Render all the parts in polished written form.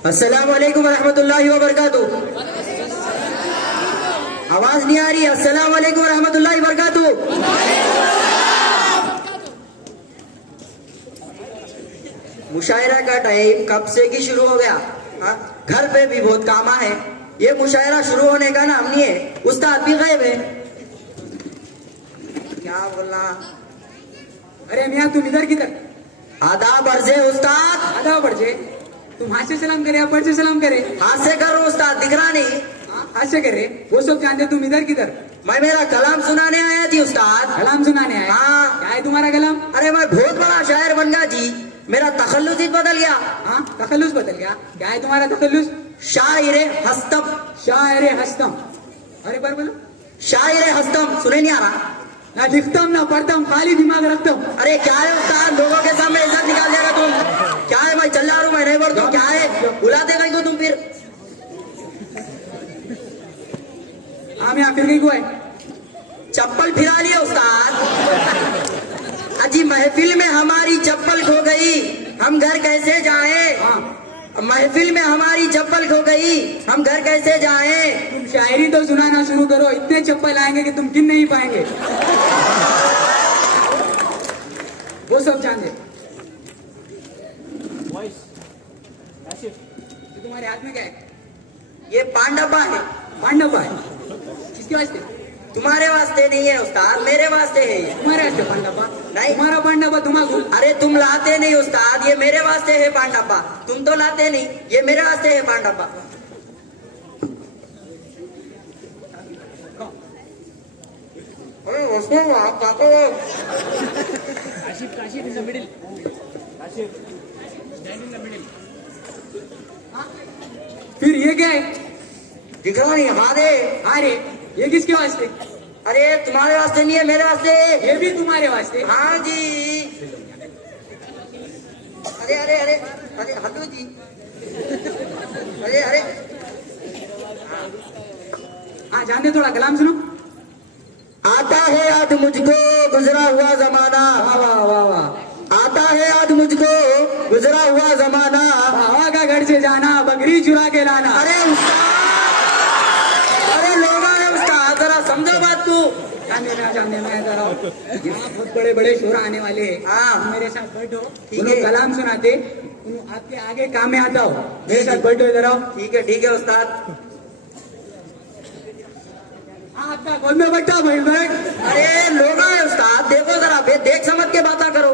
अस्सलाम वालेकुम रहमतुल्लाहि व बरकातुहू। आवाज नहीं आ रही। अस्सलाम वालेकुम रहमतुल्लाहि व बरकातुहू। मुशायरा का टाइम कब से की शुरू हो गया? घर पे भी बहुत कामा है। ये मुशायरा शुरू होने का नाम नहीं है। उस्ताद भी गायब है। क्या बोलना? अरे मियाँ तुम इधर किधर? आदाब अर्जे उस्ताद। आदाब अर्जे। तुम हाथ से सलाम करे, ऊपर से सलाम करे? हाथ से करो उस्ताद, दिख रहा नहीं? हाथ से करे, वो सब जानते। तुम इधर किधर? मैं मेरा कलाम सुनाने आया जी उस्ताद। कलाम सुनाने आया? हाँ। क्या है तुम्हारा कलाम? अरे मैं बहुत बड़ा शायर बन गया जी। मेरा तखल्लुस ही बदल गया। हाँ, तखल्लुस बदल गया। क्या है तुम्हारा तखल्लुस? शायरे हस्तम। शायरे हस्तम। अरे पर बोलो। शायरे हस्तम सुने नहीं आ रहा? ना लिखतम ना पढ़तम, खाली दिमाग रखतम। अरे क्या है उस्ताद, लोगों के सामने इज्जत निकाल देगा तुम। क्या है, मैं चल जा रहा हूँ, मैं नहीं बढ़ता हूँ। क्या है, बुलाते कहीं को तुम फिर? हाँ मियाँ फिर गई को है? चप्पल फिरा लिया उस्ताद। अजी महफिल में हमारी चप्पल खो गई, हम घर कैसे जाएं? हाँ। महफिल में हमारी चप्पल खो गई, हम घर कैसे जाएं? तुम शायरी तो सुनाना शुरू करो, इतने चप्पल आएंगे कि तुम गिन नहीं पाएंगे। वो सब जानते। तुम्हारे हाथ में क्या है? ये पांडवा है। पांडवा है? किसके वास्ते? तुम्हारे वास्ते नहीं है उस्ताद, मेरे वास्ते है ये। तुम्हारे वास्ते पांडवा? नहीं। तुम्हारा पांडवा तुम्हारा? अरे तुम लाते नहीं उस्ताद, ये मेरे वास्ते है पांडवा। तुम तो लाते नहीं, ये मेरे वास्ते है पांडवा। अरे उसमें आप Kashif in the middle. Kashif, stand in the middle. फिर ये क्या है? दिख रहा नहीं? हाँ दे। अरे ये किसके वास्ते? अरे तुम्हारे वास्ते नहीं है, मेरे वास्ते है। ये भी तुम्हारे वास्ते? हाँ जी। अरे अरे अरे अरे हल्लू जी। अरे अरे हाँ जानते, थोड़ा कलाम सुनो। आता है याद मुझको गुजरा हुआ जमाना। वाह वाह वाह वाह। आता है याद मुझको गुजरा हुआ जमाना। बाबा का घर से जाना, बकरी चुरा के लाना। अरे उस्ताद, अरे लोग है उस्ताद, जरा समझो बात तू। जानते मैं जरा यहाँ बहुत बड़े बड़े शोर आने वाले हैं। हाँ। तुम मेरे साथ बैठो, ठीक उन्होंने है। कलाम सुनाते, तुम आपके आगे काम में आता हो। मेरे साथ बैठो इधर आओ। ठीक है उस्ताद। हाँ आपका कौन में बैठा भाई बैठ। अरे लोग है उस्ताद, देखो जरा, देख समझ के बात करो।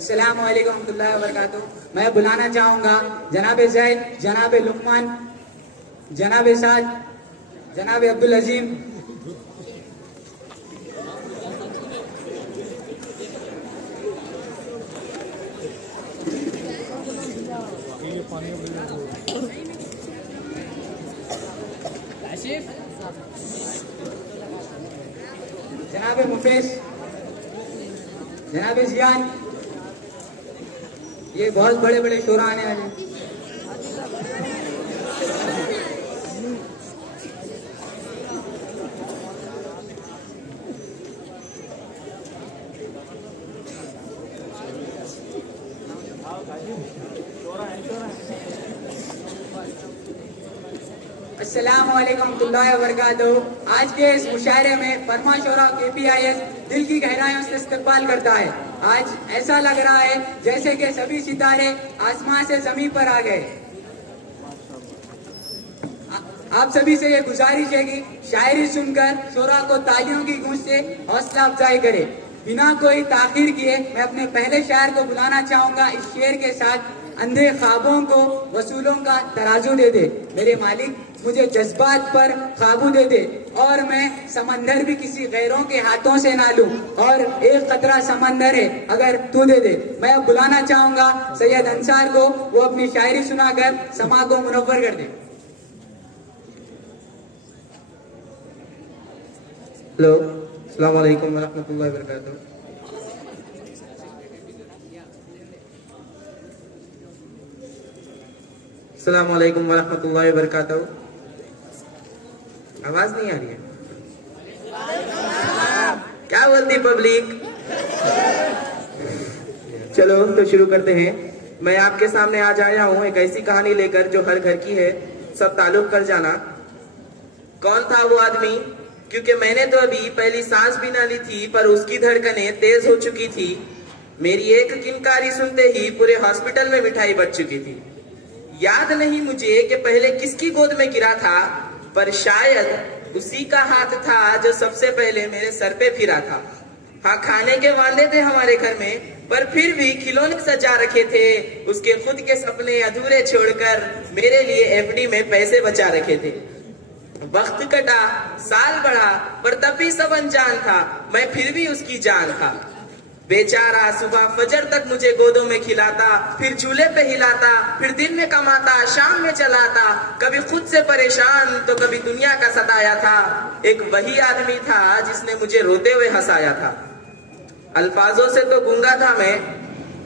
अस्सलाम वालेकुम रहमतुल्लाहि व बरकातुहू। मैं बुलाना चाहूंगा जनाब जैद, जनाब लुकमान, जनाब साद, जनाब अब्दुल अजीम। जनाब मुफेस, जनाब जियान। ये बहुत बड़े बड़े शोर आने वाले हैं। अस्सलाम वालेकुम रहमतुल्लाहि व बरकातुहू। आज के इस मुशायरे में फरमा शोरा KPIS दिल की गहराइयों से इस्तकबाल करता है। आज ऐसा लग रहा है जैसे कि सभी सितारे आसमान से जमीन पर आ गए। आप सभी से ये गुजारिश है कि शायरी सुनकर शोरा को तालियों की गूंज से हौसला अफजाई करे। बिना कोई ताखीर किए मैं अपने पहले शायर को बुलाना चाहूंगा। इस शेर के साथ अंधे ख्वाबों को वसूलों का तराजू दे दे मेरे मालिक, मुझे जज्बात पर काबू दे दे और मैं समंदर भी किसी गैरों के हाथों से ना लूं, और एक कतरा समंदर है अगर तू दे दे। मैं अब बुलाना चाहूंगा सैयद अंसार को, वो अपनी शायरी सुनाकर समा को मुनव्वर कर दे। हेलो, अस्सलाम वालेकुम रहमतुल्लाहि व बरकातुहू। अस्सलाम वालेकुम व रहमतुल्लाहि व बरकातुहू। आवाज नहीं आ रही है? क्या बोलती पब्लिक? चलो तो शुरू करते हैं। मैं आपके सामने आज आया हूँ एक ऐसी कहानी लेकर जो हर घर की है, सब ताल्लुक कर जाना। कौन था वो आदमी? क्योंकि मैंने तो अभी पहली सांस भी ना ली थी, पर उसकी धड़कनें तेज हो चुकी थी। मेरी एक किनकारी सुनते ही पूरे हॉस्पिटल में मिठाई बच चुकी थी। याद नहीं मुझे कि पहले किसकी गोद में गिरा था, पर शायद उसी का हाथ था जो सबसे पहले मेरे सर पे फिरा था। हाँ, खाने के वादे थे हमारे घर में, पर फिर भी खिलौने सजा रखे थे। उसके खुद के सपने अधूरे छोड़कर मेरे लिए एफडी में पैसे बचा रखे थे। वक्त कटा, साल बढ़ा, पर तब भी सब अनजान था, मैं फिर भी उसकी जान था। बेचारा सुबह फजर तक मुझे गोदों में खिलाता, फिर झूले पे हिलाता, फिर दिन में कमाता, शाम में चलाता। कभी खुद से परेशान तो कभी दुनिया का सताया था। एक वही आदमी था जिसने मुझे रोते हुए हंसाया था। अल्फाजों से तो गूंगा था मैं,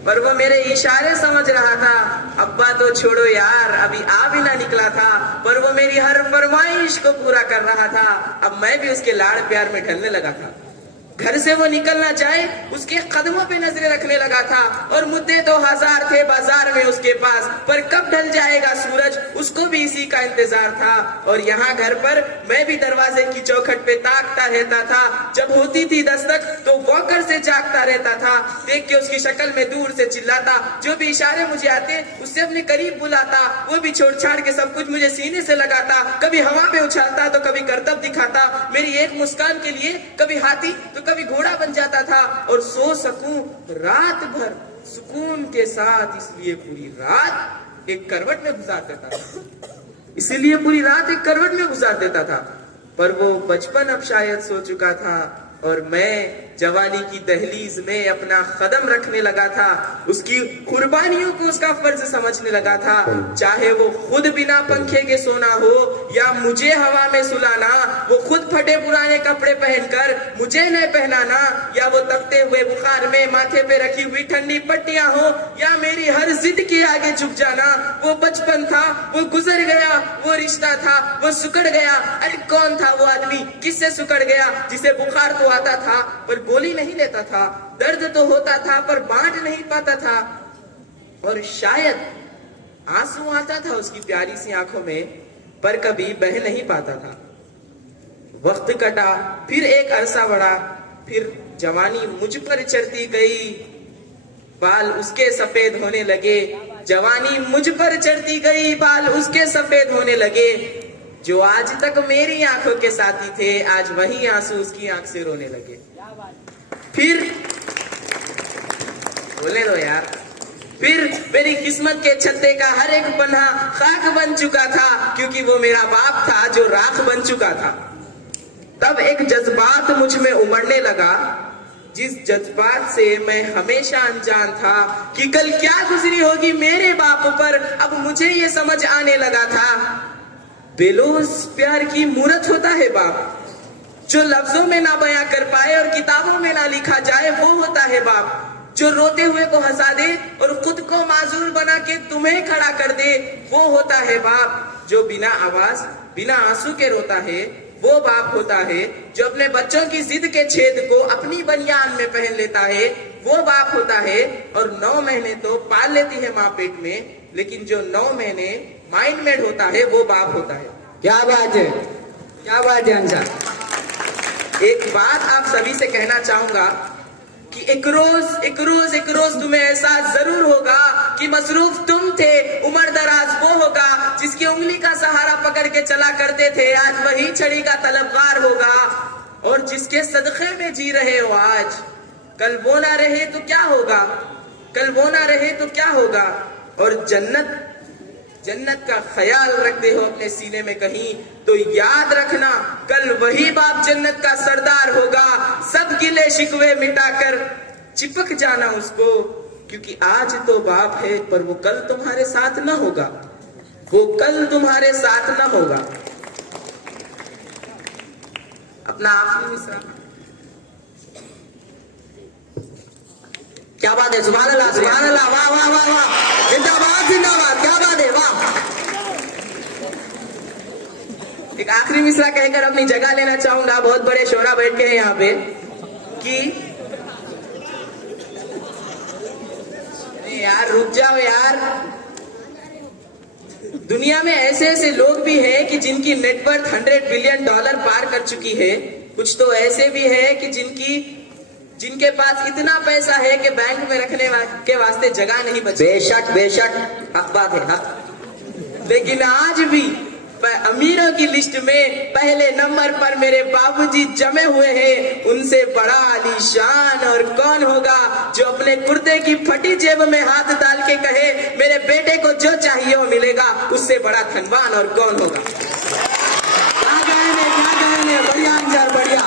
पर वो मेरे इशारे समझ रहा था। अब्बा तो छोड़ो यार, अभी आ भी ना निकला था, पर वो मेरी हर फरमाइश को पूरा कर रहा था। अब मैं भी उसके लाड़ प्यार में ढलने लगा था। घर से वो निकलना चाहे, उसके कदमों पे नजरें रखने लगा था। और मुद्दे तो हजार थे बाजार में उसके पास, पर कब ढल जाएगा सूरज, उसको भी इसी का इंतजार था। और यहाँ घर पर मैं भी दरवाजे की चौखट पे ताकता रहता था। जब होती थी दस्तक तो वॉकर से जागता रहता था। देख के उसकी शक्ल में दूर से चिल्लाता, जो भी इशारे मुझे आते उससे अपने करीब बुलाता। वो भी छोड़ छाड़ के सब कुछ मुझे सीने से लगाता। कभी हवा में उछालता तो कभी करतब दिखाता। मेरी एक मुस्कान के लिए कभी हाथी तो कभी घोड़ा बन जाता था। और सो सकूं रात भर सुकून के साथ, इसलिए पूरी रात एक करवट में गुजार देता था। इसीलिए पूरी रात एक करवट में गुजार देता था। पर वो बचपन अब शायद सो चुका था, और मैं जवानी की दहलीज में अपना कदम रखने लगा था। उसकी कुर्बानियों को उसका फर्ज समझने लगा था। चाहे वो खुद बिना पंखे के सोना हो या मुझे हवा में सुलाना, वो खुद फटे पुराने कपड़े पहनकर मुझे न पहनाना, या वो तपते हुए बुखार में माथे पे रखी हुई ठंडी पट्टियां हो, या मेरी हर जिद के आगे झुक जाना। वो बचपन था, वो गुजर गया। वो रिश्ता था, वो सुकड़ गया। अरे कौन था वो आदमी, किससे सुकड़ गया? जिसे बुखार तो आता था पर गोली नहीं लेता था, दर्द तो होता था पर बांट नहीं पाता था, और शायद आंसू आता था उसकी प्यारी सी आंखों में, पर कभी बह नहीं पाता था। वक्त कटा, फिर एक अरसा बढ़ा, फिर जवानी मुझ पर चढ़ती गई, बाल उसके सफेद होने लगे। जवानी मुझ पर चढ़ती गई, बाल उसके सफेद होने लगे। जो आज तक मेरी आंखों के साथी थे, आज वही आंसू उसकी आंख से रोने लगे। फिर बोले दो यार। फिर मेरी किस्मत के छत्ते का हर एक पन्ना खाक बन चुका था, क्योंकि वो मेरा बाप था जो राख बन चुका था। तब एक जज्बात मुझ में उमड़ने लगा, जिस जज्बात से मैं हमेशा अनजान था कि कल क्या गुजरी होगी मेरे बाप पर। अब मुझे ये समझ आने लगा था, बेलोस प्यार की मूरत होता है बाप। जो लफ्जों में ना बयां कर पाए और किताबों में ना लिखा जाए, वो होता है बाप। जो रोते हुए को हंसा दे और खुद को माजूर बना के तुम्हें खड़ा कर दे, वो होता है बाप। जो बिना आवाज बिना आंसू के रोता है, वो बाप होता है। जो अपने बच्चों की जिद के छेद को अपनी बनियान में पहन लेता है, वो बाप होता है। और 9 महीने तो पाल लेती है माँ पेट में, लेकिन जो 9 महीने माइंड मेड होता है, वो बाप होता है। क्या बात है, क्या बात है अंसा। एक बात आप सभी से कहना चाहूंगा कि एक रोज तुम्हें एहसास जरूर होगा कि मसरूफ तुम थे, उम्र दराज वो होगा जिसकी उंगली का सहारा पकड़ के चला करते थे, आज वही छड़ी का तलबगार होगा। और जिसके सदक़े में जी रहे हो आज, कल वो ना रहे तो क्या होगा, कल वो ना रहे तो क्या होगा। और जन्नत का ख्याल रखते हो अपने सीने में कहीं, तो याद रखना कल वही बाप जन्नत का सरदार होगा। सब गिले शिकवे मिटाकर चिपक जाना उसको, क्योंकि आज तो बाप है, पर वो कल तुम्हारे साथ न होगा, वो कल तुम्हारे साथ न होगा। अपना आखिरी मिसरा। क्या बात है, सुभान अल्लाह, सुभान अल्लाह, वाह वाह वाह वाह, जिंदाबाद जिंदाबाद, क्या बात है, वाह। एक आखिरी मिसरा कहकर अपनी जगह लेना चाहूंगा। बहुत बड़े शोरा बैठ के हैं यहाँ पे कि यार, रुक जाओ यार। दुनिया में ऐसे ऐसे लोग भी हैं कि जिनकी नेटवर्थ $100 बिलियन पार कर चुकी है। कुछ तो ऐसे भी है कि जिनके पास इतना पैसा है कि बैंक में रखने के वास्ते जगह नहीं बची। बेशक बेशक, हक बात है, हक। लेकिन आज भी अमीरों की लिस्ट में पहले नंबर पर मेरे बाबूजी जमे हुए हैं। उनसे बड़ा आलीशान और कौन होगा जो अपने कुर्ते की फटी जेब में हाथ डाल के कहे मेरे बेटे को जो चाहिए वो मिलेगा। उससे बड़ा धनवान और कौन होगा। क्या कहने, बढ़िया अंजार, बढ़िया।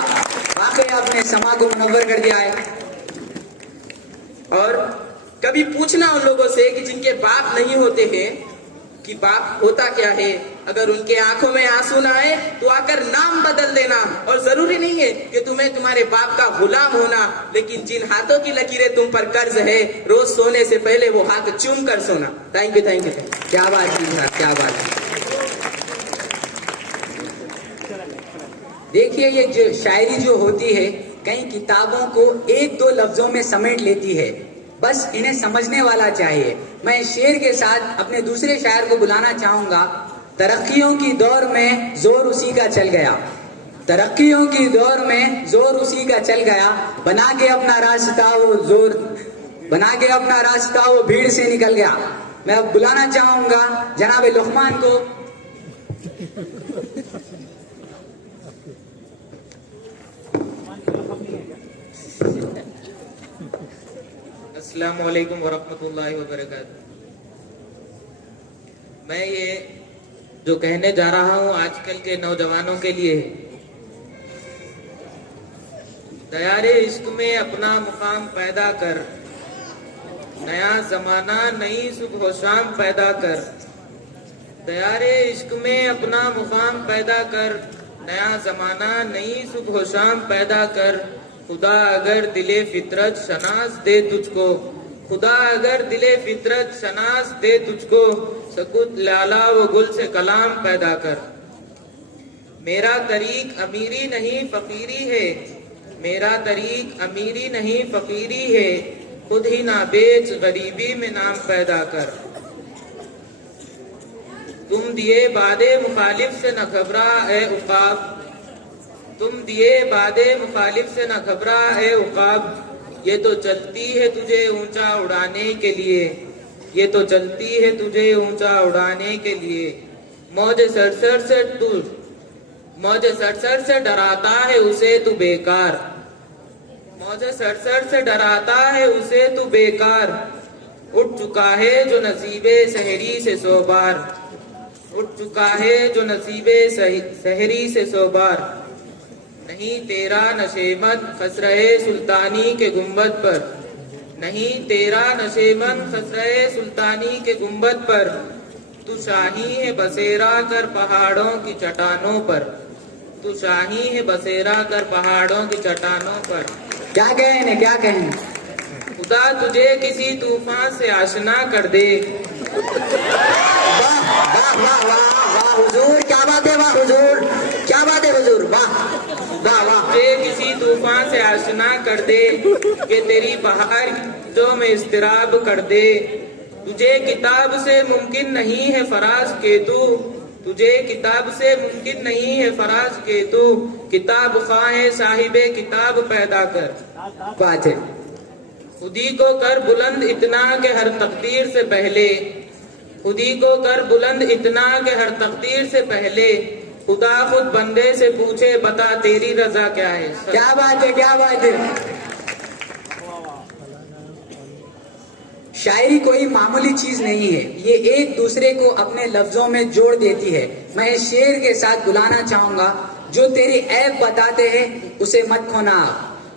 वाकई आपने समा को मुनव्वर कर दिया है। और कभी पूछना उन लोगों से कि जिनके बाप नहीं होते हैं कि बाप होता क्या है। अगर उनके आंखों में आंसू ना आए तो आकर नाम बदल देना। और जरूरी नहीं है कि तुम्हें तुम्हारे बाप का गुलाम होना, लेकिन जिन हाथों की लकीरें तुम पर कर्ज है, रोज सोने से पहले वो हाथ चूम कर सोना। Thank you, thank you. क्या बात की साहब, क्या बात की। देखिए, ये जो शायरी जो होती है कई किताबों को 1-2 लफ्जों में समेट लेती है। बस इन्हें समझने वाला चाहिए। मैं इस शेर के साथ अपने दूसरे शायर को बुलाना चाहूंगा। तरक्कियों की दौर में जोर उसी का चल गया, तरक्कियों की दौर में जोर उसी का चल गया। बना के अपना रास्ता वो भीड़ से निकल गया। मैं अब बुलाना चाहूंगा जनाब लुकमान को। अस्सलाम वालेकुम वरहमतुल्लाहि वबरकातुहू। मैं ये जो कहने जा रहा हूँ आजकल के नौजवानों के लिए है। दयारे इश्क में अपना मुकाम पैदा कर, नया जमाना नई सुबह शाम पैदा कर। दयारे इश्क में अपना मुकाम पैदा कर, नया जमाना नई सुबह शाम पैदा कर। खुदा अगर दिले फितरत शनास दे तुझको, खुदा अगर दिले फितरत शनास दे तुझको, सकुत लाला वो गुल से कलाम पैदा कर। मेरा तरीक अमीरी नहीं फकीरी है, मेरा तरीक अमीरी नहीं फकीरी है। खुद ही ना बेच गरीबी में नाम पैदा कर। तुम दिए बादे मुखालिफ से न घबरा ए उकाब, तुम दिए बादे मुखालिफ से न घबरा ए उकाब। ये तो चलती है तुझे ऊंचा उड़ाने के लिए, ये तो चलती है तुझे ऊंचा उड़ाने के लिए। मौज सरसर से डराता है उसे तू बेकार, मौज सरसर से डराता है उसे तू बेकार। उठ चुका है जो नसीबे सहरी से 100 बार, उठ चुका है जो नसीबे सहरी से 100 बार। नहीं तेरा नशेमंद खस रहे सुल्तानी के गुंबद पर, नहीं तेरा नशेमंद खस रहे सुल्तानी के गुंबद पर। तू शाही है बसेरा कर पहाड़ों की चट्टानों पर, तू शाही है बसेरा कर पहाड़ों की चट्टानों पर। क्या कहने, क्या कहने। खुदा तुझे किसी तूफान से आशना कर दे। वाह वाह वाह वाह वाह हुजूर, क्या बात है, वाह हुजूर, क्या बात है हुजूर, वाह वाह वाह। तुझे किसी तूफान से आशना कर दे कि तेरी बहार जो में इस्तिराब कर दे। तुझे किताब से मुमकिन नहीं है फराज के तू, तुझे किताब से मुमकिन नहीं है फराज के तू। किताब ख्वाहे साहिबे किताब पैदा कर। बात है। खुदी को कर बुलंद इतना के हर तकदीर से पहले, खुदी को कर बुलंद इतना के हर तकदीर से पहले। खुदा खुद बंदे से पूछे बता तेरी रजा क्या है। क्या बात है, क्या बात है। शायरी कोई मामूली चीज नहीं है, ये एक दूसरे को अपने लफ्जों में जोड़ देती है। मैं इस शेर के साथ बुलाना चाहूंगा, जो तेरी ऐब बताते हैं उसे मत खोना आप,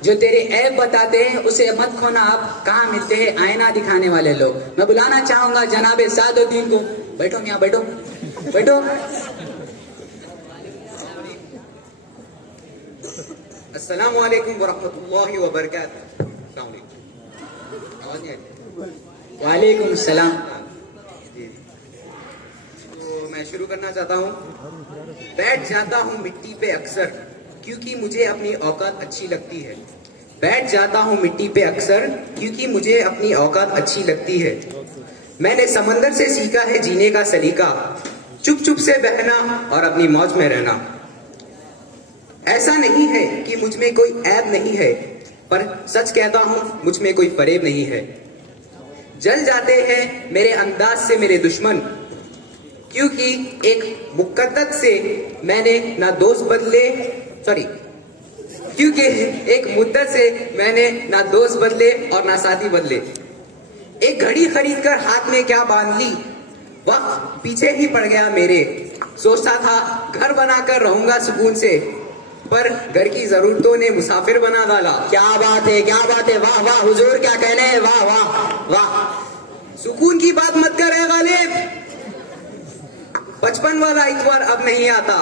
जो तेरे ऐब बताते हैं उसे मत खोना आप। कहाँ मिलते हैं आईना दिखाने वाले लोग। मैं बुलाना चाहूंगा जनाबे सादुद्दीन को। बैठो यहाँ, बैठो बैठो। अस्सलाम वालेकुम वरहमतुल्लाहि वबरकातुहू। वालेकुम सलाम। तो मैं शुरू करना चाहता हूँ। बैठ जाता हूँ मिट्टी पे अक्सर, क्योंकि मुझे अपनी औकात अच्छी लगती है। बैठ जाता हूँ मिट्टी पे अक्सर, क्योंकि मुझे अपनी औकात अच्छी लगती है। मैंने समंदर से सीखा है जीने का सलीका, चुप चुप से बहना और अपनी मौज में रहना। ऐसा नहीं है कि मुझ में कोई ऐब नहीं है, पर सच कहता हूँ मुझ में कोई फरेब नहीं है। जल जाते हैं मेरे अंदाज से मेरे दुश्मन, क्योंकि एक मुक्कदत से मैंने ना दोस्त बदले, क्योंकि एक मुद्दत से मैंने ना दोस्त बदले और ना साथी बदले। एक घड़ी खरीद कर हाथ में क्या बांध ली, वक्त पीछे ही पड़ गया मेरे। सोचता था घर बनाकर रहूंगा सुकून से, पर घर की जरूरतों ने मुसाफिर बना डाला। क्या बात है, क्या बात है, वाह वाह हुजूर, क्या कहने हैं, वाह वाह वाह। सुकून की बात मत कर रहे गालिब, बचपन वाला इतवार अब नहीं आता।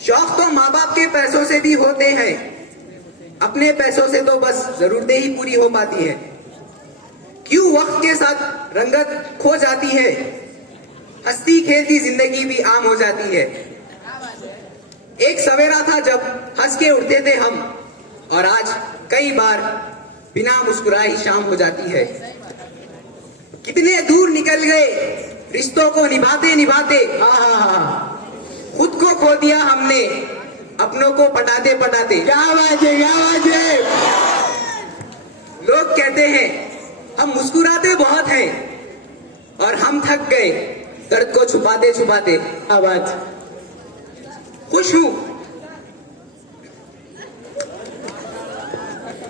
शौक तो माँ बाप के पैसों से भी होते हैं, अपने पैसों से तो बस जरूरतें ही पूरी हो पाती हैं। क्यों वक्त के साथ रंगत खो जाती है, हंसती खेलती जिंदगी भी आम हो जाती है। एक सवेरा था जब हंस के उठते थे हम, और आज कई बार बिना मुस्कुराए ही शाम हो जाती है। कितने दूर निकल गए रिश्तों को निभाते निभाते, खुद को खो दिया हमने अपनों को पटाते पटाते। क्या बात है, क्या बात है। लोग कहते हैं हम मुस्कुराते बहुत हैं, और हम थक गए दर्द को छुपाते छुपाते। क्या बात। खुश हूं।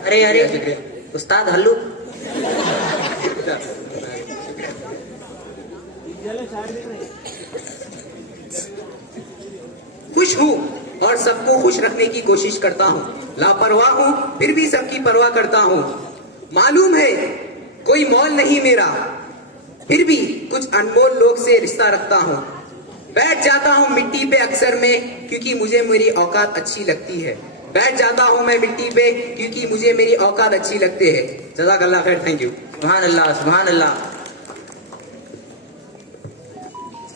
अरे अरे उस्ताद हल्लू, खुश हूं और सबको खुश रखने की कोशिश करता हूं। लापरवाह हूं फिर भी सबकी परवाह करता हूं। मालूम है कोई मोल नहीं मेरा, फिर भी कुछ अनमोल लोग से रिश्ता रखता हूं। बैठ जाता हूं मिट्टी पे अक्सर में, क्योंकि मुझे मेरी औकात अच्छी लगती है। बैठ जाता हूं मैं मिट्टी पे, क्योंकि मुझे मेरी औकात अच्छी लगती है। जज़ाकल्लाह खैर, थैंक यू। सुभान अल्लाह, सुभान अल्लाह।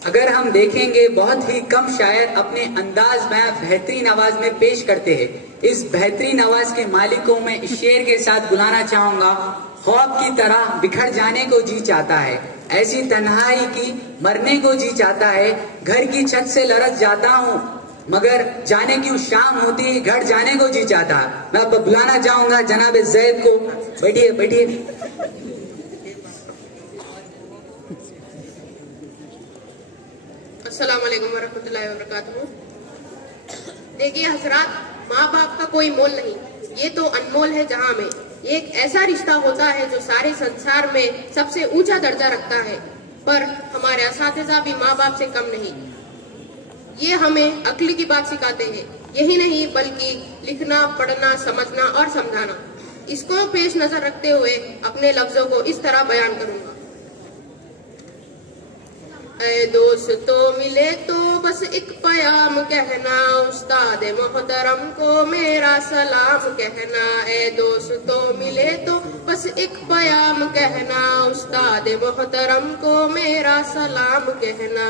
अगर हम देखेंगे बहुत ही कम शायर अपने अंदाज में बेहतरीन आवाज में पेश करते हैं। इस बेहतरीन आवाज के मालिक को मैं इस शेर के साथ बुलाना चाहूंगा। ख्वाब की तरह बिखर जाने को जी चाहता है, ऐसी तन्हाई की मरने को जी चाहता है। घर की छत से लरक जाता हूँ, मगर जाने क्यों शाम होती है घर जाने को जी चाहता। मैं अब बुलाना चाहूंगा जनाब जैद को। बैठिए बैठिए। अस्सलाम वालेकुम वरहमतुल्लाहि वबरकातुहू। देखिए हजरात, माँ बाप का कोई मोल नहीं, ये तो अनमोल है जहाँ में। ये एक ऐसा रिश्ता होता है जो सारे संसार में सबसे ऊंचा दर्जा रखता है। पर हमारे असातिज़ा भी माँ बाप से कम नहीं। ये हमें अक्ल की बात सिखाते हैं, यही नहीं बल्कि लिखना, पढ़ना, समझना और समझाना। इसको पेश नजर रखते हुए अपने लफ्जों को इस तरह बयान करूंगा। ऐ दोस्तों मिले तो बस एक पयाम कहना, उस्ताद मोहतरम को मेरा सलाम कहना। ऐ दोस्तों मिले तो बस एक पयाम कहना, उस्ताद मोहतरम को मेरा सलाम कहना।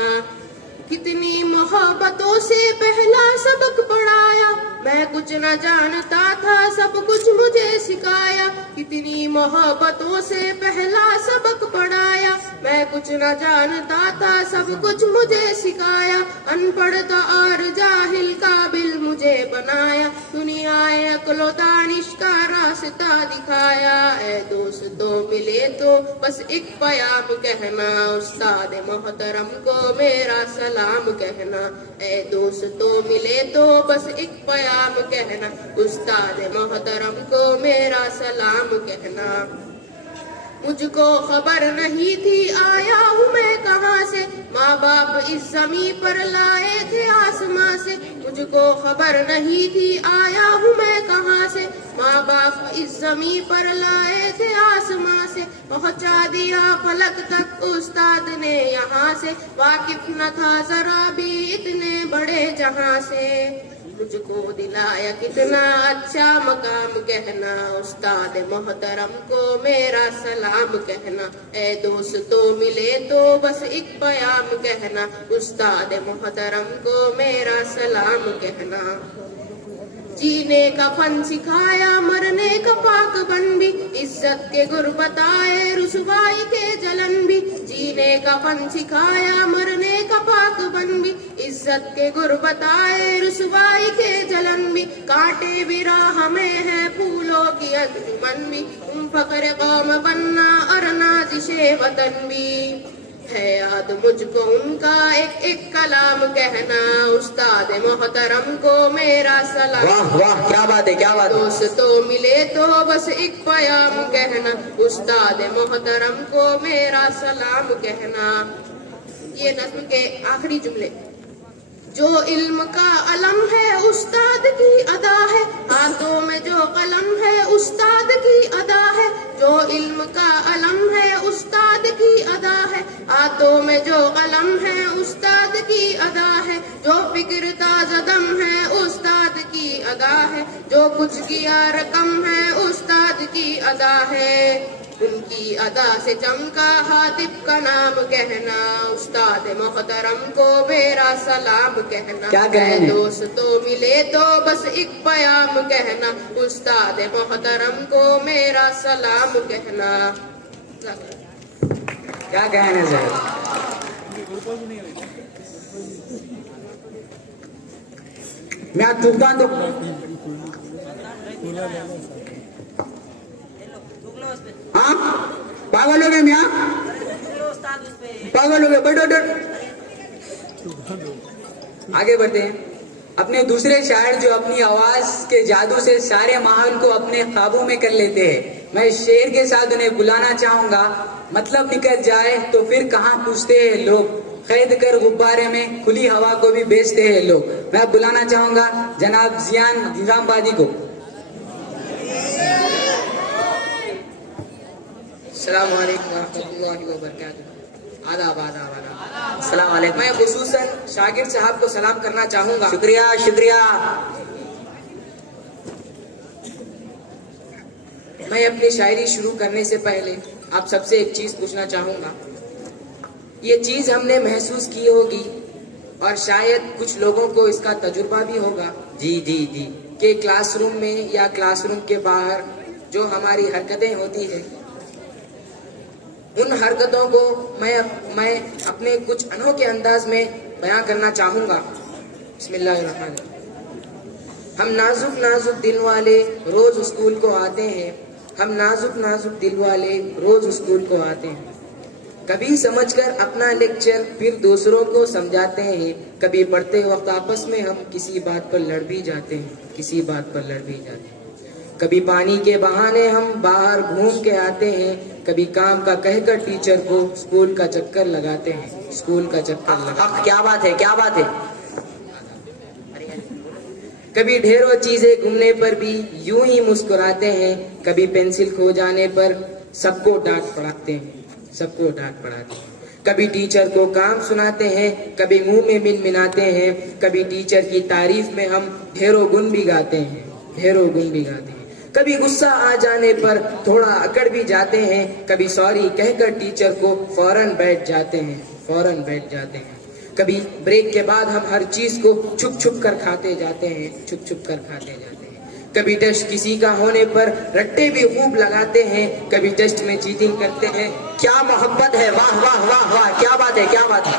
कितनी मोहब्बतों से पहला सबक पढ़ाया, मैं कुछ न जानता था सब कुछ मुझे सिखाया। कितनी मोहब्बतों से पहला सबक पढ़ाया, मैं कुछ न जानता था सब कुछ मुझे सिखाया। अनपढ़ता और जाहिल काबिल मुझे बनाया, दुनियाए अक्लो दानिश का रास्ता दिखाया। ऐ दोस्तों मिले तो बस एक पयाम कहना, उस्ताद मोहतरम को मेरा सलाम कहना। ऐ दोस्तों मिले तो बस एक पयाम कहना, उस्ताद मोहतरम को मेरा सलाम कहना। मुझको खबर नहीं थी आया हूँ मैं कहाँ से, माँ बाप इस ज़मीं पर लाए थे आसमां से। मुझको खबर नहीं थी आया हूँ मैं कहाँ से, माँ बाप इस ज़मीं पर लाए थे आसमां से। पहुँचा दिया फलक तक उस्ताद ने यहाँ से, वाकिफ न था जरा भी इतने बड़े जहाँ से। मुझको दिलाया कितना अच्छा मकाम कहना, उस्ताद मोहतरम को मेरा सलाम कहना। ऐ दोस्तों मिले तो बस एक पयाम कहना, उस्ताद मोहतरम को मेरा सलाम कहना। जीने का फन सिखाया मरने का पाक बन भी, इज्जत के गुर बताए रुसवाई के जलन भी। जीने का फन सिखाया मरने का पाक बन भी, इज्जत के गुर बताए रुसवाई के जलन भी। कांटे भी राह में है फूलों की अंजुमन भी, तुम फक्र कौम बनना और नाज़िशे वतन भी। है याद मुझको उनका एक एक कलाम कहना, उस्ताद मोहतरम को मेरा सलाम। वाह वाह, क्या बात है, क्या बात है। दोस्तों मिले तो बस एक प्याम कहना, उस्ताद मोहतरम को मेरा सलाम कहना। ये नज़्म के आखिरी जुमले। जो इल्म का अलम है उस्ताद की अदा है, हाथों में जो कलम है उस्ताद की अदा है। जो इल्म का अलम है उस्ताद की अदा है, हाथों में जो कलम है उस्ताद की अदा है। जो फिक्र ताज़दम है उस्ताद की अदा है, जो कुछ किया रकम है उस्ताद की अदा है। उनकी अदा से चमका हातिब का नाम कहना, उस्ताद मोहतरम को मेरा सलाम कहना। क्या कहना? दोस्तों मिले तो बस एक प्याम कहना, उस्ताद मोहतरम को मेरा सलाम कहना। क्या कहना चाहिए? मैं तूफान तो हाँ पागल हो गए, मैं पागल हो गए। बैठो आगे बढ़ते हैं। अपने दूसरे शायर जो अपनी आवाज के जादू से सारे माहौल को अपने काबू में कर लेते हैं, मैं इस शेर के साथ उन्हें बुलाना चाहूंगा। मतलब निकल जाए तो फिर कहाँ पूछते हैं लोग, कैद कर गुब्बारे में खुली हवा को भी बेचते हैं लोग। मैं बुलाना चाहूंगा जनाब जियान निजामबादी को। अस्सलाम वालेकुम रहमतुल्लाहि व बरकातुहू। आदाब आदाब आदाब। अस्सलाम वालेकुम। मैं खुसूसन शागिर्द साहब को सलाम करना चाहूंगा। शुक्रिया शुक्रिया। मैं अपनी शायरी शुरू करने से पहले आप सबसे एक चीज पूछना चाहूंगा। ये चीज हमने महसूस की होगी और शायद कुछ लोगों को इसका तजुर्बा भी होगा जी जी जी। कि क्लासरूम में या क्लासरूम के बाहर जो हमारी हरकतें होती है, उन हरकतों को मैं अपने कुछ अनोखे अंदाज में बयां करना चाहूंगा। बिस्मिल्लाहिर्रहमानिर्रहीम। हम नाजुक नाजुक दिल वाले रोज स्कूल को आते हैं, हम नाजुक नाजुक दिल वाले रोज स्कूल को आते हैं। कभी समझकर अपना लेक्चर फिर दूसरों को समझाते हैं, कभी पढ़ते वक्त आपस में हम किसी बात पर लड़ भी जाते हैं, किसी बात पर लड़ भी जाते हैं। कभी पानी के बहाने हम बाहर घूम के आते हैं, कभी काम का कहकर टीचर को स्कूल का चक्कर लगाते हैं, स्कूल का चक्कर लगाते। क्या बात है, क्या बात है। कभी ढेरों चीजें घूमने पर भी यूं ही मुस्कुराते हैं, कभी पेंसिल खो जाने पर सबको डांट पड़ाते हैं, सबको डांट पड़ाते हैं। कभी टीचर को काम सुनाते हैं, कभी मुंह में मिनमिनाते हैं, कभी टीचर की तारीफ में हम ढेरों गुण भी गाते हैं, ढेरों गुण भी गाते हैं। कभी गुस्सा आ जाने पर थोड़ा अकड़ भी जाते हैं, कभी सॉरी कहकर टीचर को फौरन बैठ जाते हैं, फौरन बैठ जाते हैं। कभी ब्रेक के बाद हम हर चीज को छुप छुप कर खाते जाते हैं, छुप छुप कर खाते जाते हैं। कभी टेस्ट किसी का होने पर रट्टे भी खूब लगाते हैं, कभी टेस्ट में चीटिंग करते हैं। क्या मोहब्बत है, वाह वाह वाह वाह, क्या बात है, क्या बात है।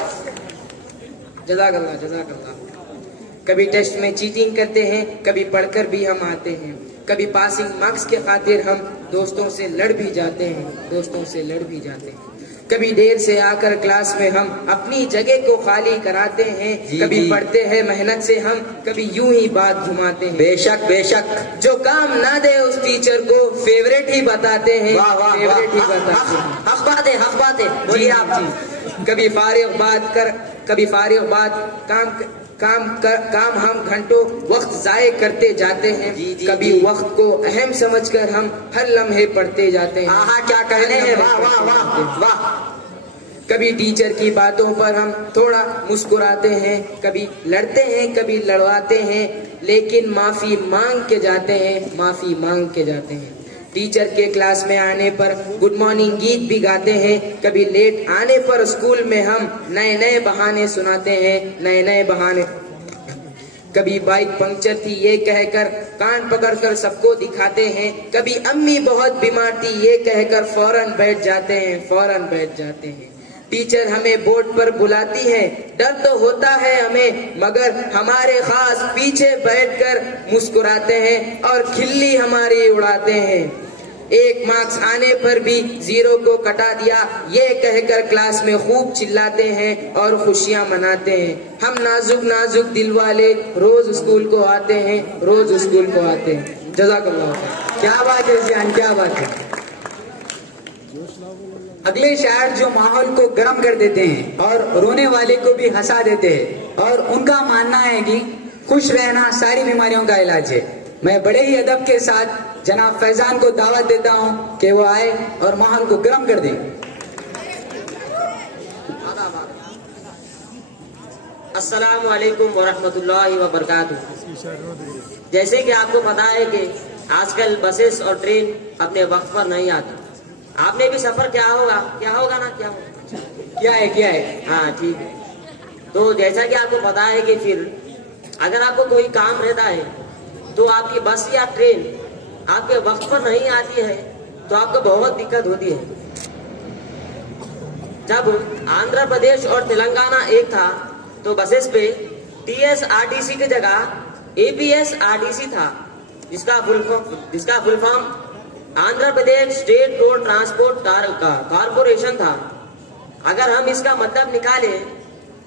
जज़ाकल्लाह जज़ाकल्लाह। कभी टेस्ट में चीटिंग करते हैं, कभी पढ़कर भी हम आते हैं, कभी पासिंग मार्क्स के खातिर हम दोस्तों से लड़ भी जाते हैं, दोस्तों से लड़ भी जाते हैं। कभी देर से आकर क्लास में हम अपनी जगह को खाली कराते हैं, कभी पढ़ते हैं मेहनत से हम, कभी यूं ही बात घुमाते हैं। बेशक बेशक। जो काम ना दे उस टीचर को फेवरेट ही बताते हैं, वाह वाह, फेवरेट ही बताते हैं। हक बात है, हक बात है। बोलिए आप जी। कभी फारिग बात काम हम घंटों वक्त जाये करते जाते हैं, कभी वक्त को अहम समझकर हम हर लम्हे पढ़ते जाते हैं। हाँ क्या कहने हैं, वाह वाह वाह वाह। कभी टीचर की बातों पर हम थोड़ा मुस्कुराते हैं, कभी लड़ते हैं, कभी लड़वाते हैं, लेकिन माफी मांग के जाते हैं, माफी मांग के जाते हैं। टीचर के क्लास में आने पर गुड मॉर्निंग गीत भी गाते हैं, कभी लेट आने पर स्कूल में हम नए नए बहाने सुनाते हैं, नए नए बहाने। कभी बाइक पंक्चर थी ये कहकर कान पकड़कर सबको दिखाते हैं, कभी अम्मी बहुत बीमार थी ये कहकर फौरन बैठ जाते हैं। टीचर हमें बोर्ड पर बुलाती है, डर तो होता है हमें, मगर हमारे खास पीछे बैठकर मुस्कुराते हैं और खिल्ली हमारी उड़ाते हैं। एक मार्क्स आने पर भी 0 को कटा दिया ये कहकर क्लास में खूब चिल्लाते हैं और खुशियां मनाते हैं। हम नाजुक नाजुक दिल वाले रोज स्कूल को आते हैं। जज़ाकल्लाह खैर। क्या बात है जान, क्या बात है। अगले शायर जो माहौल को गर्म कर देते हैं और रोने वाले को भी हंसा देते हैं, और उनका मानना है कि खुश रहना सारी बीमारियों का इलाज है। मैं बड़े ही अदब के साथ जनाब फैजान को दावत देता हूं कि वो आए और माहौल को गर्म कर दें। अस्सलामु अलैकुम वरहमतुल्लाहि वबरकातुहू। जैसे कि आपको पता है कि आजकल बसेस और ट्रेन अपने वक्त पर नहीं आती। आपने भी सफर क्या होगा ना, क्या है। हाँ ठीक है। तो जैसा कि आपको पता है कि फिर अगर आपको कोई काम रहता है तो आपकी बस या ट्रेन आपके वक्त पर नहीं आती है तो आपको बहुत दिक्कत होती है। जब आंध्र प्रदेश और तेलंगाना एक था तो बसेस पे TSRTC की जगह APSRTC था, जिसका full form Andhra Pradesh state road transport corporation था। अगर हम इसका मतलब निकालें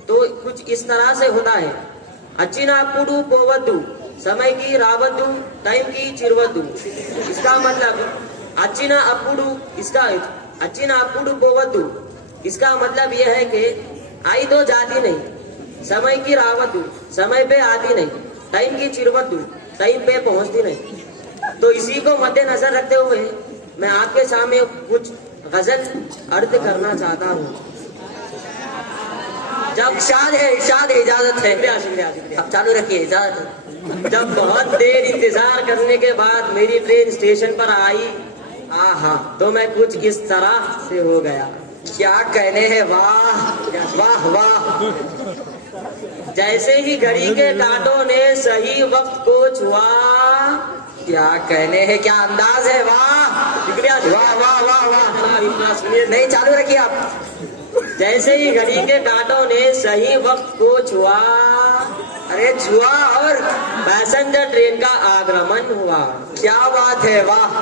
तो कुछ इस तरह से होता है, अच्छिना पुडू पोवद्दू, समय की रावद्दू, टाइम की चिरवद्दू। इसका मतलब अच्छिना अपुडू पोवद्दू, इसका मतलब यह है कि आई तो जाती नहीं, समय की रावद्दू, समय पे आती नहीं, टाइम की चिरवद्दू, टाइम पे पहुंचती नहीं। तो इसी को मद्देनजर रखते हुए मैं आपके सामने कुछ गजल अर्ज करना चाहता हूँ। जब इरशाद है, इजाजत है। शुक्रिया। अब चालू रखिए, इजाजत है। जब बहुत देर इंतजार करने के बाद मेरी ट्रेन स्टेशन पर आई, तो मैं कुछ इस तरह से हो गया। क्या कहने हैं, वाह वाह वाह। जैसे ही घड़ी के कांटों ने सही वक्त को छुआ, क्या कहने हैं, क्या अंदाज है, वाह शुक्रिया। वाह वाह वाह वाह। इतना सुनिए। नहीं, चालू रखिए आप। जैसे ही घड़ी के कांटों ने सही वक्त को छुआ, अरे छुआ और पैसेंजर ट्रेन का आगमन हुआ। क्या बात है, वाह।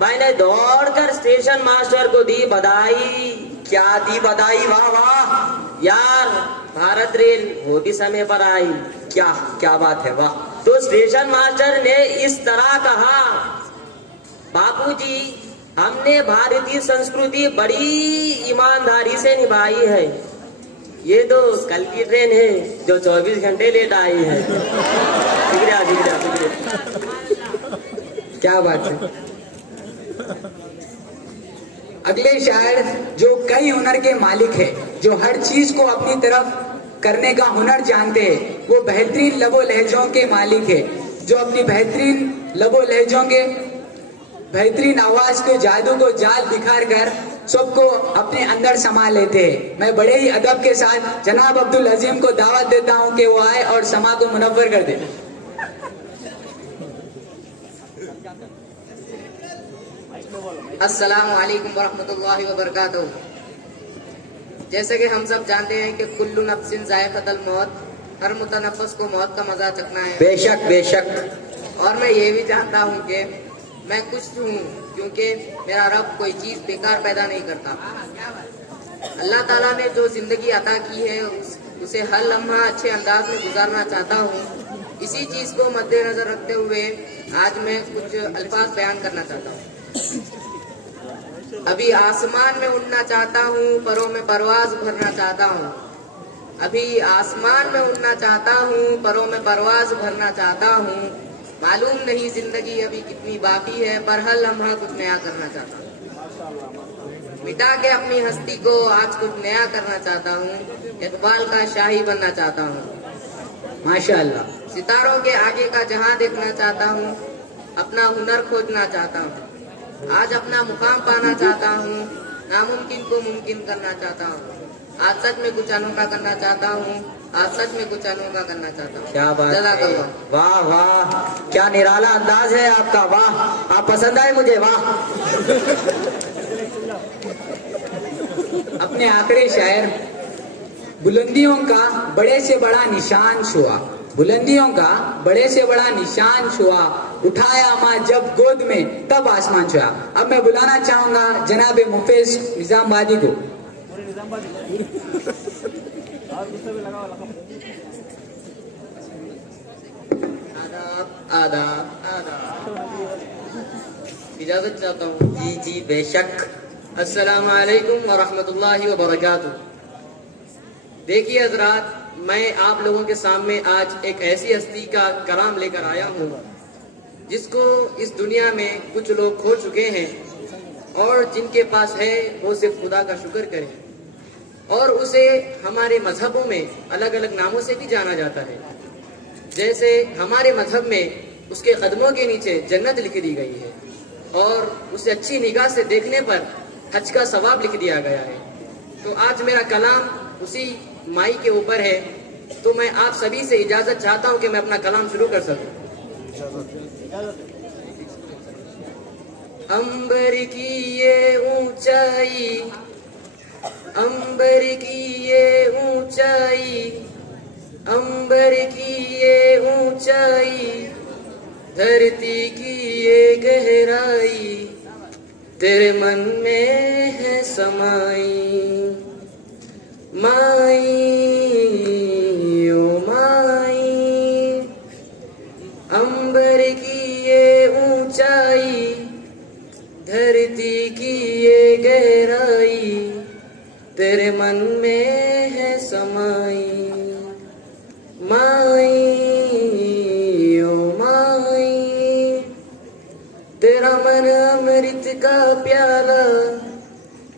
मैंने दौड़कर स्टेशन मास्टर को दी बधाई। क्या दी बधाई, वाह वाह। यार भारत रेल होती समय पर आई। क्या बात है, वाह। तो स्टेशन मास्टर ने इस तरह कहा, बापूजी हमने भारतीय संस्कृति बड़ी ईमानदारी से निभाई है। ये तो कल की ट्रेन है जो 24 घंटे लेट आई है। शुक्रिया। क्या बात है। अगले शायर जो कई हुनर के मालिक है, जो हर चीज को अपनी तरफ करने का हुनर जानते हैं, वो बेहतरीन लबो लहजों के मालिक है, जो अपनी बेहतरीन लबो लहजों के बेहतरीन आवाज के जादू को जाल दिखार कर सबको अपने अंदर समा लेते हैं। मैं बड़े ही अदब के साथ जनाब अब्दुल अजीम को दावत देता हूं कि वो आए और समा को मुनव्वर कर दे। अस्सलामु अलैकुम वरहमतुल्लाहि वबरकातुहू। जैसे कि हम सब जानते हैं कि कुल्लू नफ्सिन जायक़तुल मौत, हर मुतनफ़्फ़िस को मौत का मजा चखना है। बेशक बेशक। और मैं ये भी जानता हूँ कि मैं खुश हूँ क्योंकि मेरा रब कोई चीज बेकार पैदा नहीं करता। अल्लाह ताला ने जो जिंदगी अता की है उसे हर लम्हा अच्छे अंदाज में गुजारना चाहता हूँ। इसी चीज को मद्देनजर रखते हुए आज मैं कुछ अल्फाज बयान करना चाहता हूँ। अभी आसमान में उड़ना चाहता हूँ, परों में परवाज भरना चाहता हूँ। अभी आसमान में उड़ना चाहता हूँ, परों में परवाज भरना चाहता हूँ। मालूम नहीं जिंदगी अभी कितनी बाकी है, पर हर लम्हा कुछ नया करना चाहता हूँ। मिटा के अपनी हस्ती को आज कुछ नया करना चाहता हूँ। इकबाल का शाही बनना चाहता हूँ। माशाअल्लाह। सितारों के आगे का जहां देखना चाहता हूँ। अपना हुनर खोजना चाहता हूँ। आज अपना मुकाम पाना चाहता हूँ। नामुमकिन को मुमकिन करना चाहता हूँ। आज सच में कुछ अनोखा करना चाहता हूँ। आज सच में कुछ अनोखा करना चाहता हूँ। क्या बात है, जज़ाकल्लाह। वाह वाह, क्या निराला अंदाज है आपका, वाह, आप पसंद आए मुझे, वाह। अपने आखिरी शायर, बुलंदियों का बड़े से बड़ा निशान छुआ, बुलंदियों का बड़े से बड़ा निशान छुआ, उठाया माँ जब गोद में तब आसमान छुआ। अब मैं बुलाना चाहूंगा जनाब मुफेज निजामबादी को। आदाब आदाब आदाब। इजाजत चाहता हूँ। जी जी बेशक। अस्सलाम वालेकुम व रहमतुल्लाहि व बरकातुहू। देखिए हजरात, मैं आप लोगों के सामने आज एक ऐसी हस्ती का कलाम लेकर आया हूँ जिसको इस दुनिया में कुछ लोग खो चुके हैं और जिनके पास है वो सिर्फ खुदा का शुक्र करें। और उसे हमारे मजहबों में अलग अलग नामों से भी जाना जाता है। जैसे हमारे मजहब में उसके कदमों के नीचे जन्नत लिख दी गई है और उसे अच्छी निगाह से देखने पर हज का सवाब लिख दिया गया है। तो आज मेरा कलाम उसी माई के ऊपर है, तो मैं आप सभी से इजाजत चाहता हूं कि मैं अपना कलाम शुरू कर सकूं। अंबर की ये ऊंचाई, अंबर की ये ऊंचाई, अंबर की ये ऊंचाई, धरती की ये गहराई, तेरे मन में है समाई। माई ओ माई, अंबर की ये ऊंचाई, धरती की ये गहराई, तेरे मन में है समाई। माई ओ माई, तेरा मन अमृत का प्याला,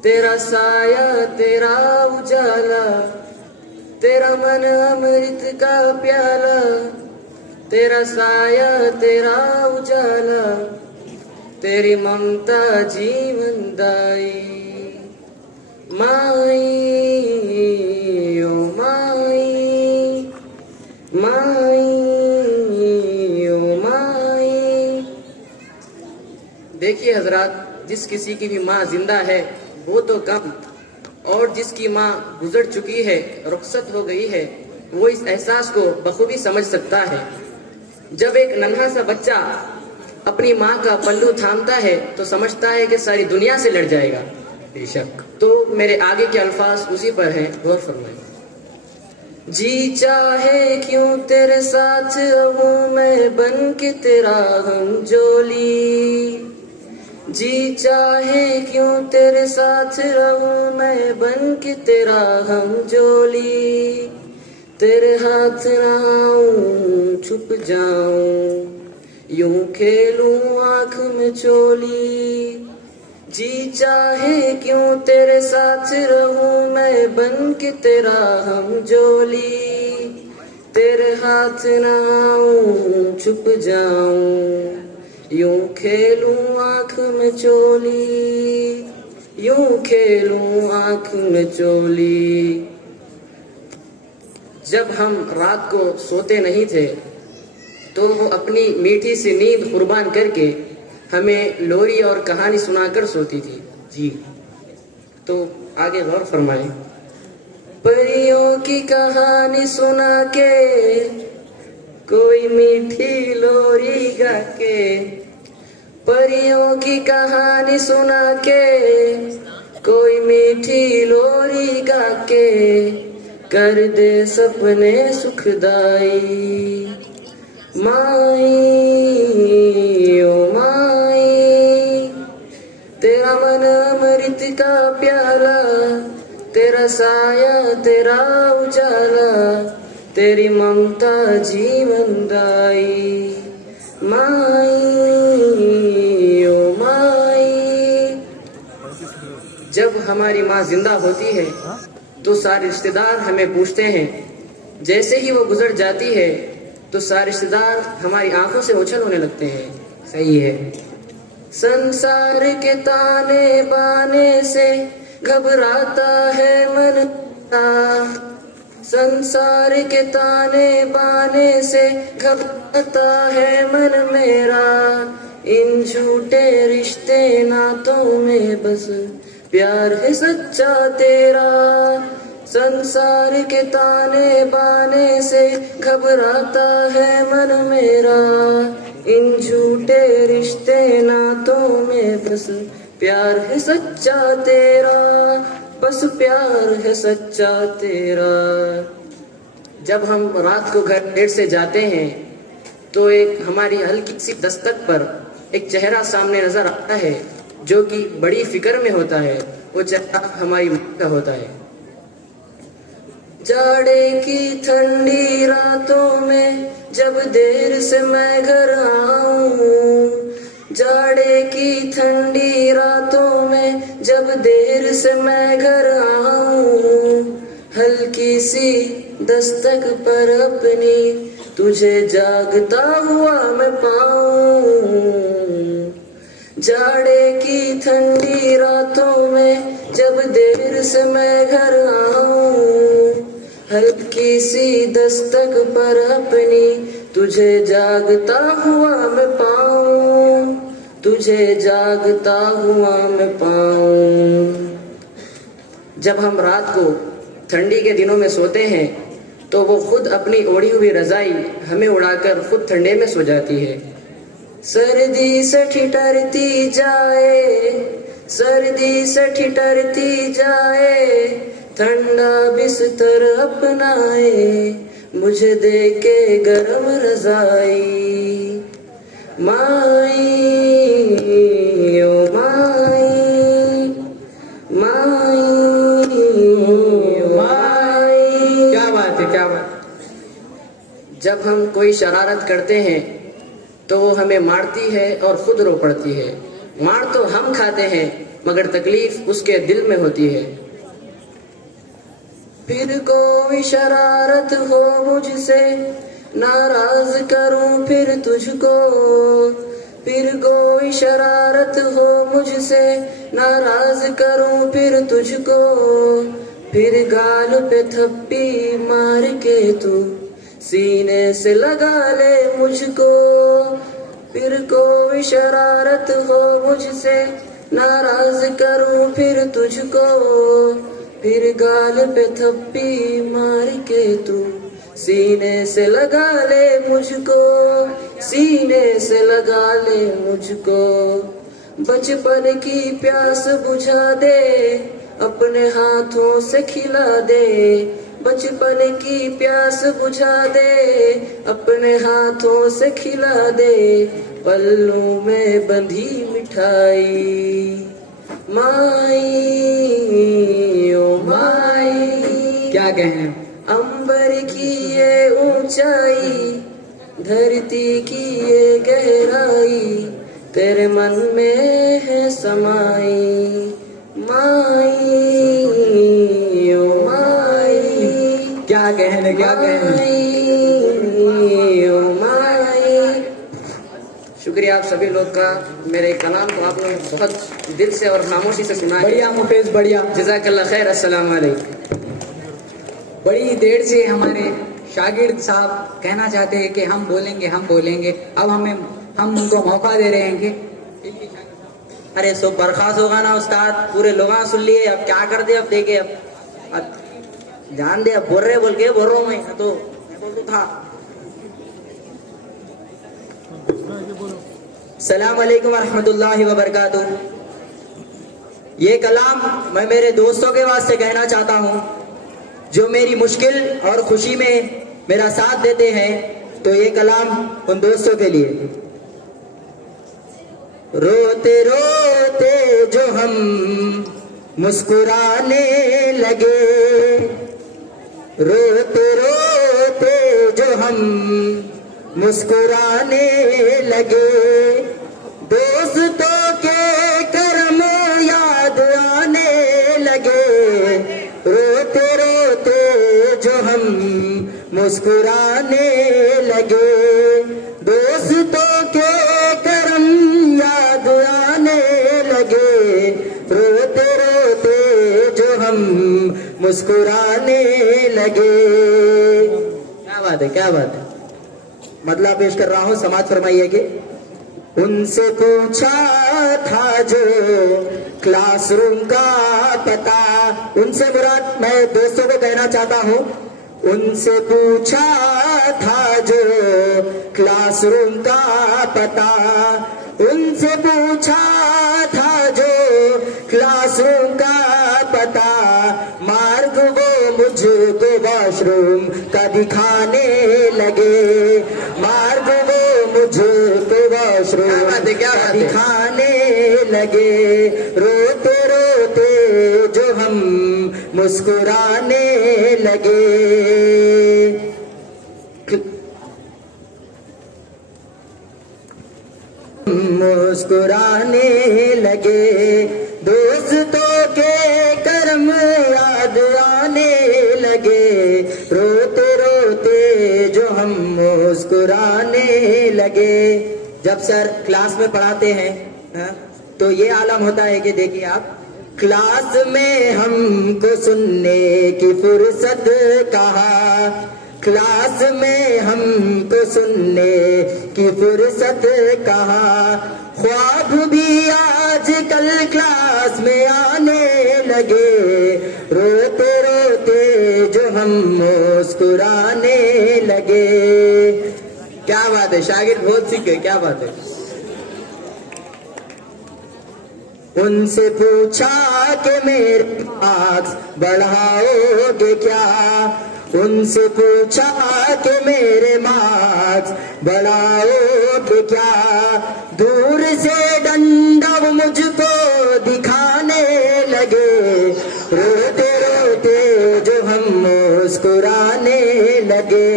तेरा साया तेरा उजाला, तेरा मन अमृत का प्याला, तेरा साया तेरा उजाला, तेरी ममता जीवनदाई। माई ओ माई, माई ओ माई। देखिए हजरात, जिस किसी की भी माँ जिंदा है वो तो कम, और जिसकी माँ गुजर चुकी है, रुखसत हो गई है, वो इस एहसास को बखूबी समझ सकता है। जब एक नन्हा सा बच्चा अपनी माँ का पल्लू थामता है तो समझता है कि सारी दुनिया से लड़ जाएगा। बेशक। तो मेरे आगे के अल्फाज उसी पर हैं, गौर फरमाएं। जी चाहे क्यों तेरे साथ रहूं मैं बन के तेरा हमजोली, जी चाहे क्यों तेरे साथ रहूं मैं बन के तेरा हमजोली, तेरे हाथ ना आऊं छुप जाऊं, यूं खेलूं आंख में चोली। जी चाहे क्यों तेरे साथ रहूं मैं बन के तेरा हमजोली, तेरे हाथ ना आऊं छुप जाऊं, यूं खेलूं आंख में चोली, यूं खेलूं आंख में चोली। जब हम रात को सोते नहीं थे तो वो अपनी मीठी सी नींद कुर्बान करके हमें लोरी और कहानी सुनाकर सोती थी। जी, तो आगे गौर फरमाएं। परियों की कहानी सुना के, कोई मीठी लोरी गा के, परियों की कहानी सुना के, कोई मीठी लोरी गा के, कर दे सपने सुखदाई। माई ओ माई, तेरा मन अमृत का प्याला, तेरा साया तेरा उजाला, तेरी ममता जीवनदाई। माई ओ माई। जब हमारी माँ जिंदा होती है तो सारे रिश्तेदार हमें पूछते हैं, जैसे ही वो गुजर जाती है तो सारे रिश्तेदार हमारी आंखों से ओझल होने लगते हैं। सही है, संसार के ताने बाने से घबराता है मन मेरा। संसार के ताने बाने से घबराता है मन मेरा। इन झूठे रिश्ते नातों में बस प्यार है सच्चा तेरा। संसार के ताने बाने से घबराता है मन मेरा। इन झूठे रिश्ते नातों में बस प्यार है सच्चा तेरा। बस प्यार है सच्चा तेरा। जब हम रात को घर लेट से जाते हैं तो एक हमारी हल्की सी दस्तक पर एक चेहरा सामने नजर आता है जो कि बड़ी फिक्र में होता है। वो चेहरा हमारी माँ का होता है। जाड़े की ठंडी रातों में जब देर से मैं घर आऊं। जाड़े की ठंडी रातों में जब देर से मैं घर आऊं। हल्की सी दस्तक पर अपनी तुझे जागता हुआ मैं पाऊं। जाड़े की ठंडी रातों में जब देर से मैं घर आऊं। हल्की सी दस्तक पर अपनी तुझे जागता हुआ मैं पाऊं। तुझे जागता हुआ मैं पाऊं। जब हम रात को ठंडी के दिनों में सोते हैं तो वो खुद अपनी ओढ़ी हुई रजाई हमें उड़ाकर खुद ठंडे में सो जाती है। सर्दी से ठिठुरती जाए, सर्दी से ठिठुरती जाए, ठंडा बिस्तर अपनाए, मुझे दे के गरम रजाई। माई ओ माई, माई ओ माई। क्या बात है, क्या बात। जब हम कोई शरारत करते हैं तो वो हमें मारती है और खुद रो पड़ती है। मार तो हम खाते हैं मगर तकलीफ उसके दिल में होती है। फिर कोई शरारत हो मुझसे, नाराज करूं फिर तुझको। फिर कोई शरारत हो मुझसे, नाराज करूं फिर तुझको। फिर गाल पे थप्पी मार के तू सीने से लगा ले मुझको। फिर कोई शरारत हो मुझसे, नाराज करूं फिर तुझको। फिर गाल पे थप्पी मार के तू सीने से लगा ले मुझको। सीने से लगा ले मुझको। बचपन की प्यास बुझा दे, अपने हाथों से खिला दे। बचपन की प्यास बुझा दे, अपने हाथों से खिला दे। पल्लू में बंधी मिठाई, माई ओ माई। क्या कहें। अंबर की ये ऊंचाई, धरती की ये गहराई, तेरे मन में है समाई। माई ओ माई। क्या कहने, क्या कहने। माई ओ माई। शुक्रिया आप सभी लोग का। मेरे कलाम को आप लोग बहुत दिल से और खामोशी से सुना। बढ़िया मुफेज, बढ़िया। जज़ाकल्लाह खैर। अस्सलाम वालेकुम। बड़ी देर से हमारे शागिर्द साहब कहना चाहते हैं कि हम बोलेंगे, हम बोलेंगे। अब हम उनको मौका दे रहे हैं कि अरे सो बर्खास्त होगा ना उस्ताद, पूरे लोग सुन लिए। अब क्या कर दे, अब देखे, अब जान दे। अब बोल रहे बोल के बोल रहा हूँ मैं तो बोल था। सलाम अलैकुम वरहमतुल्लाहि वबरकातुह। ये कलाम मैं मेरे दोस्तों के वास्ते कहना चाहता हूँ जो मेरी मुश्किल और खुशी में मेरा साथ देते हैं। तो ये कलाम उन दोस्तों के लिए। रोते रोते जो हम मुस्कुराने लगे, रोते रोते जो हम मुस्कुराने लगे, दोस्तों के करम याद आने लगे। रोते रोते जो हम मुस्कुराने लगे, दोस्तों के करम याद हम मुस्कुराने लगे। क्या बात है, क्या बात है। मतला पेश कर रहा हूं, समाज फरमाइए कि उनसे पूछा था जो क्लासरूम का पता, उनसे मुराद मैं दोस्तों को कहना चाहता हूं, उनसे पूछा था जो क्लासरूम का पता, उनसे पूछा था जो क्लासरूम का पता, मार्ग वो मुझको वॉशरूम का दिखाने लगे, मार्ग वो मुझको वॉशरूम का दिखाने लगे। रोते रोते जो हम मुस्कुराने लगे, मुस्कुराने लगे। दोस्तों के कर्म याद आने लगे, रोते रोते जो हम मुस्कुराने लगे। जब सर क्लास में पढ़ाते हैं तो ये आलम होता है कि देखिए आप, क्लास में हमको सुनने की फुर्सत कहाँ, क्लास में हमको सुनने की फुर्सत कहाँ, ख्वाब भी आजकल क्लास में आने लगे, रोते रोते जो हम मुस्कुराने लगे। क्या बात है, शागिर्द बहुत सीख गए, क्या बात है। उनसे पूछा कि मेरे मार्क्स बढ़ाओगे क्या, उनसे पूछा कि मेरे मार्क्स बढ़ाओगे क्या, दूर से डंडा मुझको दिखाने लगे, रोते रोते जो हम मुस्कुराने लगे।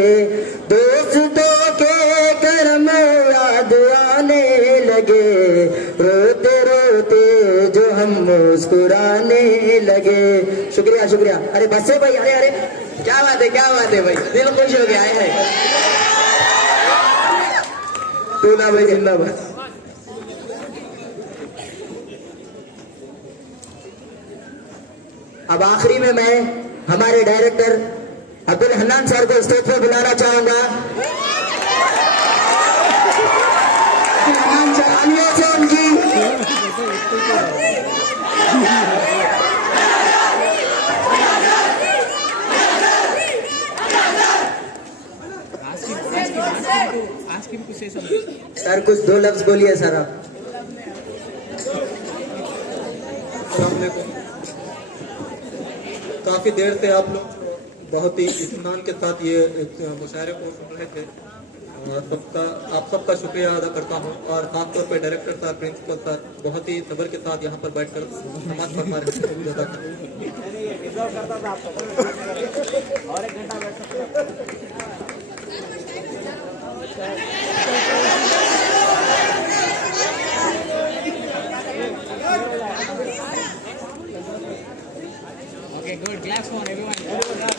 दोस्तों के कर्म याद आने लगे, रोते रोते जो हम मुस्कुराने लगे। शुक्रिया शुक्रिया। अरे बस है भाई, अरे अरे क्या बात है, क्या बात है भाई, दिल खुश हो गया है। दूल्हा भाई जिंदाबाद। अब आखिरी में मैं हमारे डायरेक्टर अब्दुल हन्नान सर को स्टेज पर बुलाना चाहूंगा। हन्नान सर आइए से उनकी सर कुछ दो लफ्ज बोलिए सर आप। काफी देर से आप लोग बहुत ही इत्मीनान के साथ ये मुशायरे को सुन रहे थे। आप सबका शुक्रिया अदा करता हूँ, और खासतौर पर डायरेक्टर साहब, प्रिंसिपल सर बहुत ही सब्र के साथ यहाँ पर बैठकर समाज फरमा रहे Okay, good. Claps for everyone.